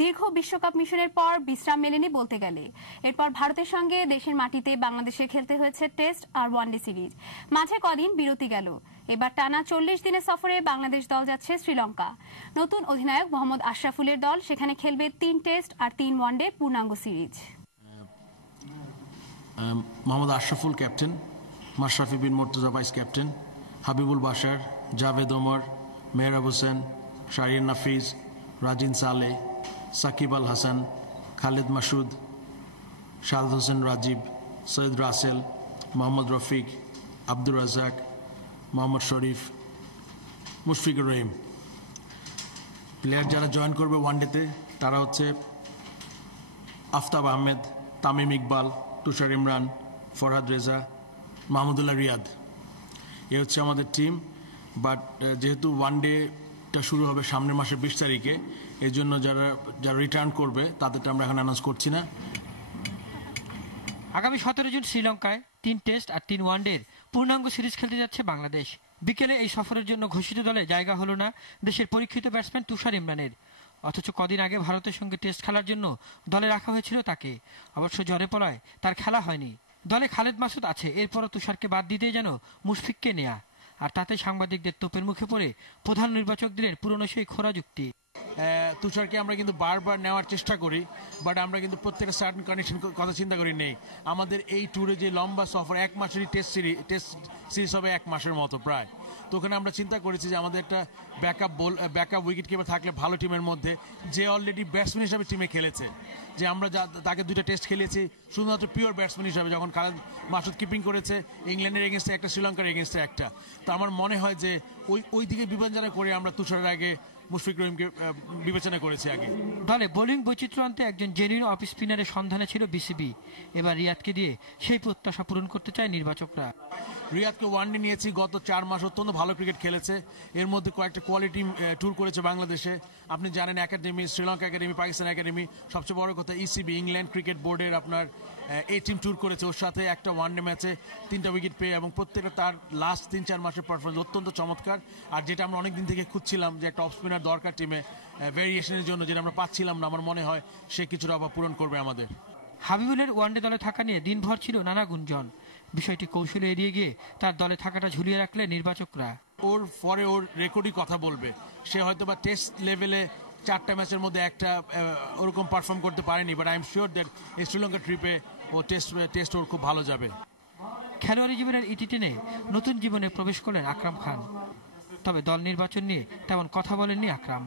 দীর্ঘ বিশ্বকাপ মিশনের পর বিশ্রাম মেলেনি বলতে গেলে। এরপর ভারতের সঙ্গে দেশের মাটিতে বাংলাদেশে খেলতে হয়েছে টেস্ট আর ওয়ানডে সিরিজ। মাঝে কদিন বিরতি গেল। এবার টানা 40 দিনের সফরে বাংলাদেশ দল যাচ্ছে শ্রীলঙ্কা। নতুন অধিনায়ক মোহাম্মদ আশরাফুলের দল সেখানে খেলবে 3 টেস্ট আর 3 ওয়ানডে পূর্ণাঙ্গ সিরিজ। মোহাম্মদ আশরাফুল ক্যাপ্টেন, মাশরাফি বিন মুর্তজা ভাইস ক্যাপ্টেন, হাবিবুল বাশার, জাভেদ ওমর, মেহরাব হোসেন, শাহরিয়ার নাফিজ, রাজিন সালে, সাকিব আল হাসান, খালেদ মাসুদ, শাহাদ হোসেন রাজীব, সৈয়দ রাসেল, মোহাম্মদ রফিক, আব্দুর রাজাক, মোহাম্মদ শরীফ, মুশফিকুর রহিম। প্লেয়ার যারা জয়েন করবে ওয়ানডেতে তারা হচ্ছে আফতাব আহমেদ, তামিম ইকবাল, তুষার ইমরান, ফরহাদ রেজা, মাহমুদুল্লাহ রিয়াদ। এ হচ্ছে আমাদের টিম। বাট যেহেতু ওয়ানডেটা শুরু হবে সামনের মাসের 20 তারিখে, এর জন্য যারা রিটার্ন করবে তাদেরটা আমরা এখন অ্যানাউন্স করছি না। আগামী 17 জুন শ্রীলঙ্কায় 3 টেস্ট আর 3 ওয়ানডের পূর্ণাঙ্গ সিরিজ খেলতে যাচ্ছে বাংলাদেশ। বিকেলে এই সফরের জন্য ঘোষিত দলে জায়গা হলো না দেশের পরীক্ষিত ব্যাটসম্যান তুষার ইমরানের। অথচ কদিন আগে ভারতের সঙ্গে টেস্ট খেলার জন্য দলে রাখা হয়েছিল তাকে। অবশ্য জ্বরে পড়ায় তার খেলা হয়নি। দলে খালেদ মাসুদ আছে, এরপরও তুষারকে বাদ দিতেই যেন মুশফিককে নেয়া। আর তাতে সাংবাদিকদের তোপের মুখে পড়ে প্রধান নির্বাচক দিলেন পুরনো সেই খোরা যুক্তি। তুষারকে আমরা কিন্তু বারবার নেওয়ার চেষ্টা করি, বাট আমরা কিন্তু প্রত্যেকটা সার্টেন কন্ডিশন কথা চিন্তা করি নেই। আমাদের এই ট্যুরে যে লম্বা সফর, 1 মাসেরই টেস্ট সিরিজ হবে 1 মাসের মতো প্রায়। তো ওখানে আমরা চিন্তা করেছি যে আমাদের একটা ব্যাকআপ উইকেট কিপার থাকলে ভালো টিমের মধ্যে, যে অলরেডি ব্যাটসম্যান হিসাবে টিমে খেলেছে, যে আমরা তাকে 2টা টেস্ট খেলিয়েছি শুধুমাত্র পিওর ব্যাটসম্যান হিসাবে, যখন খালেদ মাসুদ কিপিং করেছে ইংল্যান্ডের এগেনস্টে একটা, শ্রীলঙ্কার এগেনস্টে একটা। তো আমার মনে হয় যে ওই দিকে বিবেচনা করে আমরা তুষারের আগে মুশফিক রহিমকে বিবেচনা করেছি আগে। দলে বোলিং বৈচিত্র্য আনতে একজন জেনুইন অফ স্পিনারের সন্ধানে ছিল বিসিবি। এবার রিয়াদকে দিয়ে সেই প্রত্যাশা পূরণ করতে চায় নির্বাচকরা। রিয়াদকে ওয়ানডে নিয়েছি, গত 4 মাস অত্যন্ত ভালো ক্রিকেট খেলেছে। এর মধ্যে কয়েকটা কোয়ালিটি ট্যুর করেছে বাংলাদেশে। আপনি জানেন academy, Sri Lanka academy, Pakistan academy, সবচেয়ে বড় কথা ইসিবি, ইংল্যান্ড ক্রিকেট বোর্ডের আপনার এই টিম ট্যুর করেছে। ওর সাথে একটা ওয়ানডে ম্যাচে 3টা উইকেট পেয়ে, এবং প্রত্যেকটা তার লাস্ট 3-4 মাসের পারফরমেন্স অত্যন্ত চমৎকার। আর যেটা আমরা অনেকদিন থেকে খুঁজছিলাম যে একটা অফ স্পিনার দরকার টিমে ভেরিয়েশনের জন্য, যেটা আমরা পাচ্ছিলাম না, আমার মনে হয় সে কিছুটা অভাব পূরণ করবে আমাদের। হাবিবুলের ওয়ানডে দলে থাকা নিয়ে দিনভর ছিল নানা গুঞ্জন। বিষয়টি কৌশলে এড়িয়ে গিয়ে তার দলে থাকাটা ঝুলিয়ে রাখলেন নির্বাচকরা। ওর পরে ওর রেকর্ডই কথা বলবে। সে হয়তো বা টেস্ট লেভেলে 4টা ম্যাচের মধ্যে একটা ওরকম পারফর্ম করতে পারেনি, but I am sure that এই শ্রীলঙ্কা ট্রিপে ও টেস্ট ওর খুব ভালো যাবে। খেলোয়াড়ি জীবনের ইতি টেনে নতুন জীবনে প্রবেশ করলেন আকরাম খান। তবে দল নির্বাচন নিয়ে তেমন কথা বলেননি আকরাম।